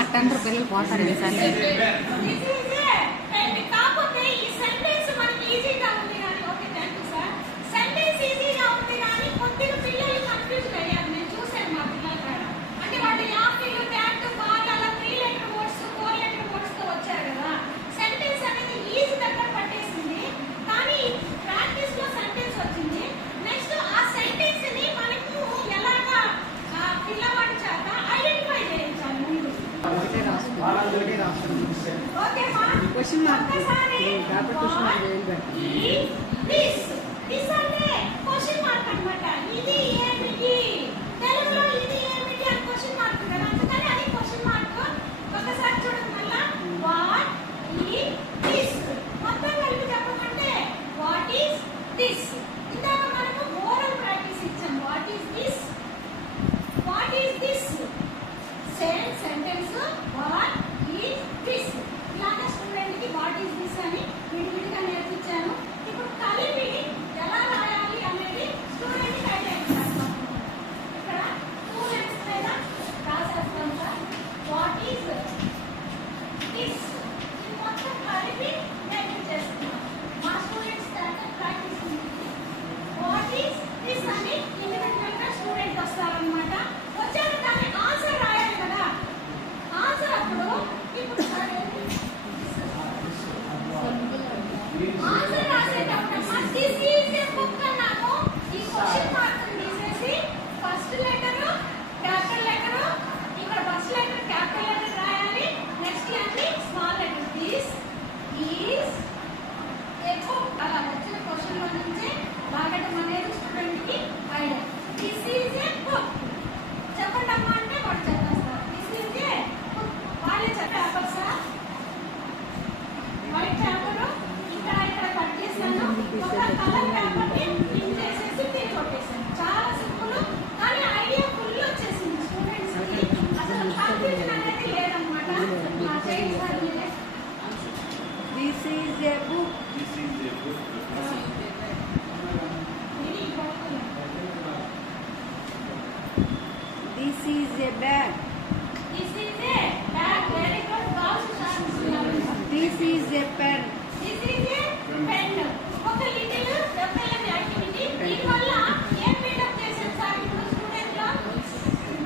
అట్టంటారు పిల్లలు పోతారు ఈసారి. Question mark question mark question mark అన్నమాట. ఇది ఏమిటి తెలుగులో, ఇది ఏమిటి అని క్వశ్చన్ మార్క్ కదా, అందుకని అది క్వశ్చన్ మార్క్. ఒకసారి చూడండి మళ్ళా. వాట్ ఈస్ దిస్ మొత్తం కలిపి చెప్పమంటే వాట్ ఈస్ దిస్. ఇందాక మనము ఓరల్ ప్రాక్టీస్ ఇచ్చాం. What is this, what is this. Same sentence what is this. ఇలాగా స్టూడెంట్ కి వాట్ ఈస్ దిస్ అని విడివిడిగా నేర్పించాను. ఇప్పుడు కలిపి ఎలా రాయాలి అనేది స్టూడెంట్ కి ఐడియా ఇస్తాను. ఇక్కడ 2 లైన్స్ మీద రాసేస్తాం సార్. వాట్ ఈస్ దిస్ ఇది మొత్తం కలిపి నేర్పించేస్తున్నాం. మా స్టూడెంట్స్ ప్రాక్టీస్ ఉంది. వాట్ ఈస్ దిస్ అని ఇండివిజువల్ గా స్టూడెంట్ వస్తారనమాట. వచ్చాక దాన్ని ఆన్సర్ రాయాలి కదా. ఆన్సర్ అప్పుడు ఇప్పుడు ఆన్సర్ రాసేటప్పుడు దిస్ ఈజ్ ఏ బుక్ అన్నాను. ఈ క్వశ్చన్ మార్క్ తీసేసి ఫస్ట్ లెటర్ క్యాపిటల్ లెటర్, ఇక్కడ ఫస్ట్ లెటర్ క్యాపిటల్ లెటర్ రాయాలి. నెక్స్ట్ అన్ని small letter. This is a book. అలా వచ్చిన క్వశ్చన్ లో నుంచి రాయడం అనేది స్టూడెంట్ కి idea. This is a book చెప్పండి అమ్మా అంటే వాడు చెప్పేస్తారు. This is a book. వాళ్ళే చెప్పారు సార్. వైట్ పేపర్ ఇక్కడ కట్ చేశాను. ఒక కలర్ పేపర్ ని ప్రింట్ చేసేసి పిన్ కొట్టేశాను. చాలా సింపుల్, కానీ ఐడియా ఫుల్ వచ్చేసింది స్టూడెంట్స్ కి. అసలు కన్ఫ్యూజన్ అనేది లేదన్నమాట. మా చైల్డ్ సార్ మీరే. This is a book. This is a book. This is A bag. This is A bag. Very good. Balls sir. This is a pen. This is a pen. ఒక little develop activity. దీనివల్ల ఏం బిల్డప్ చేశారు సార్ ఇప్పుడు స్టూడెంట్ లో?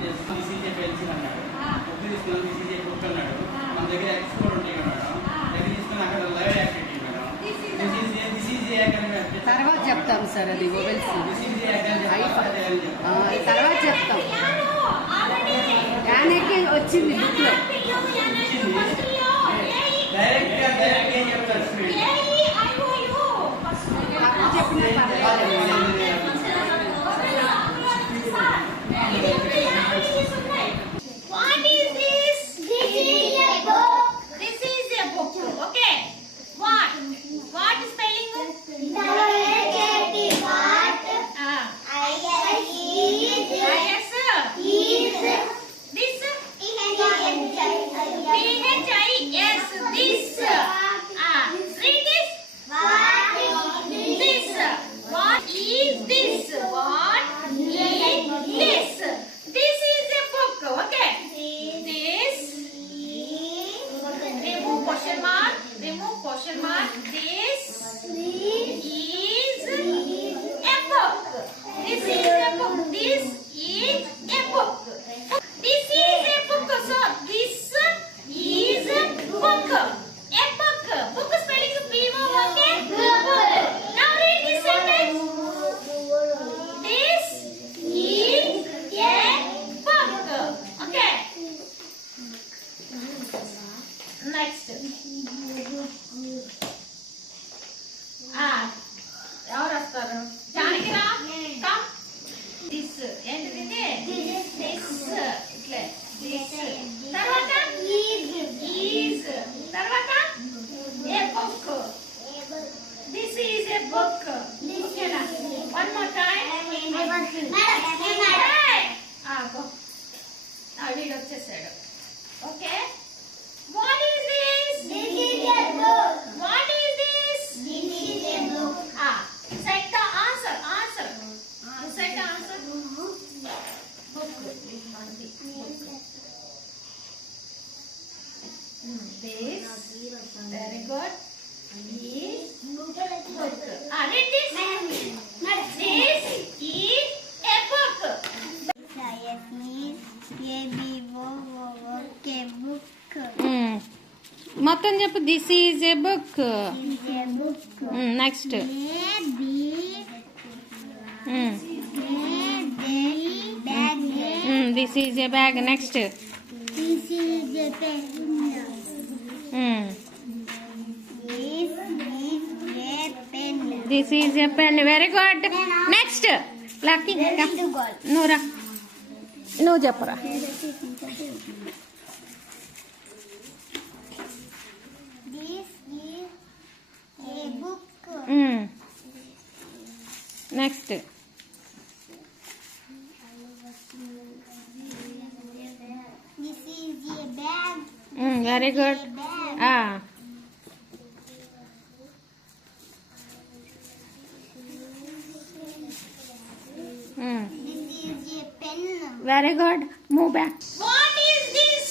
This is a pencil అన్నాడు. బుక్ తీసుకున్నాం. This is a book అన్నాడు. మన దగ్గర ఎక్స్పోర్ట్ ఉంటాయి కదా మేడం. దగ్గర తీసుకుని అక్కడ live activity madam. This is ఏ తర్వాత చెప్తాం సార్. అది దిస్ ఈజ్ ఏ తర్వాత చెప్తాం. యానకి వచ్చింది బుక్ లో. డైరెక్ట్ ఏం చెప్తారు స్టూడెంట్? అప్పుడు చెప్పిన What is this? This is a book. This is a book. Okay. What? What spelling? W-A-T. What? I-S. Yes. Is. This. T-H-I-S. This. Read this. What? This. What is this? What is this? This is a book. Okay. This. Remove question mark. Remove question mark. This is a book. This is a book. This is a book. This is a book. So this is a book. A book. Book spelling B-O. Okay. Now read this sentence. This is a book. Okay. Next. ఎవరు వస్తారు? జానకిరా come. This ఏంటిది? This ఇట్లే. This తర్వాత is తర్వాత a book. This is a book. ఓకేనా? One more time. వీడు వచ్చేసాడు. Okay. What is this? This is a book. What is this? This is a book. Set the answer. Answer. Set the answer. Book. This. Very good. Is book. Read this. This is a book. మొత్తం చెప్పు. This is a book. Next. This is A bag. Next. This is a pen. Very good. Next. Lucky నువ్వురా, నువ్వు చెప్పరా. Next. Very good. Very good. Move back. What is this?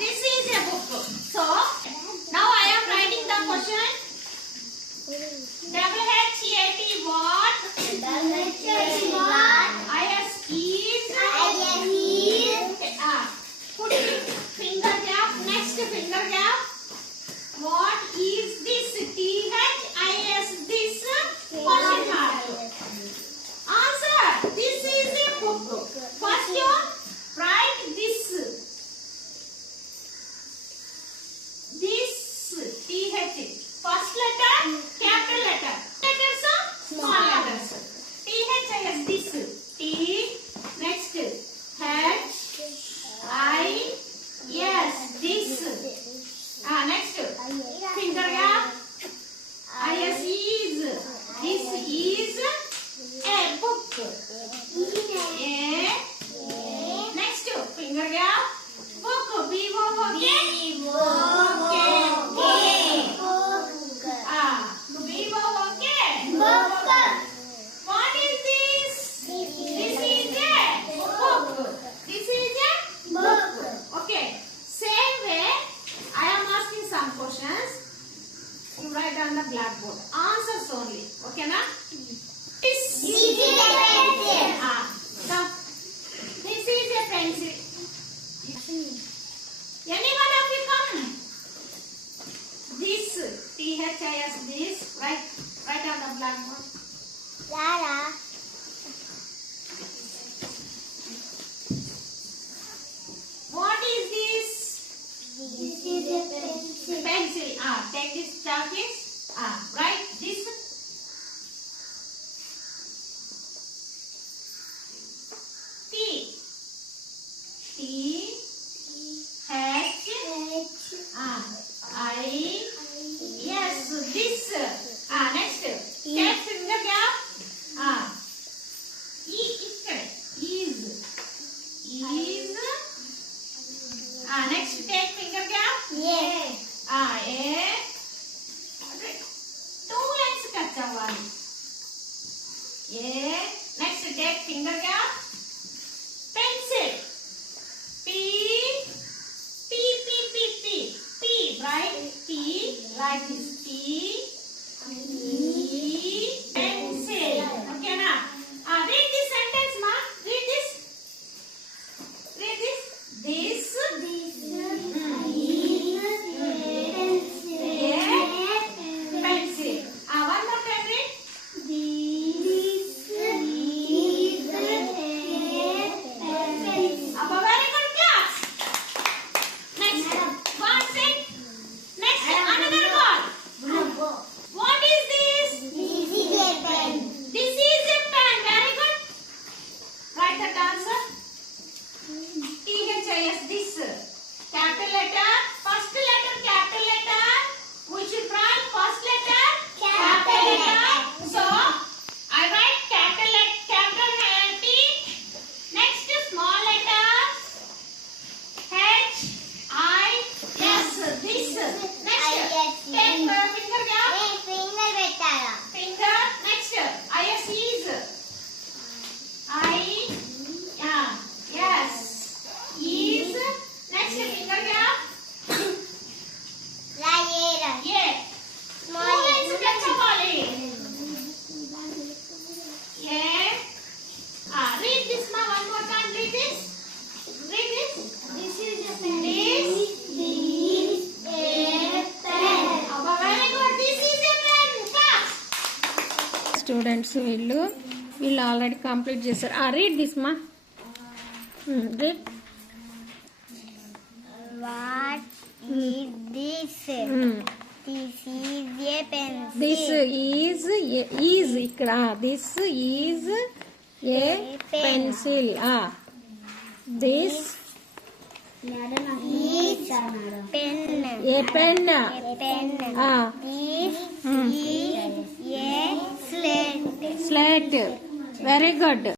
This is a book. So now I am writing the question. WHAT what? IS is. Put finger gap. Next finger gap. What is this? THIS this? Question mark. Answer. This is a book. First you write this. This TH. First letter capital letter. Letters small letters. THIS this. T. Next H I S this. Next finger gap. IS is. This is a book. A. Next finger gap. Book. B-O-O-K. B-O-O-K. What is this? This is a book. This is a book. Okay. Same way, I am asking some questions. You write on the blackboard. Answers only. Okay, na? This is a pencil. Anyone of you come? This THIS this. Write on the blackboard. What is this? Pencil. Take this chalk. Write this. T. H. I. Yes. This. Next. Take finger gap. E. Is. Next. Take finger gap. A. Two lines cut avali. Next. Take finger gap. Pencil. P. Right? P. Like this. P. Pencil. Okay, now. Read this sentence, ma. Read this. This. Pencil. One more time read. Very good class. Next. One set. Next. Another ball. What is this? This is a pen. Very good. Write that answer. THIS this. Capital letter. First letter friends వీళ్ళు already complete చేశారు. Read this మా read. What is this? This is a pencil. This is ఇక్కడ this is a pencil. This Is pen. A pen. A pen. This is a slate. Slate. Very good.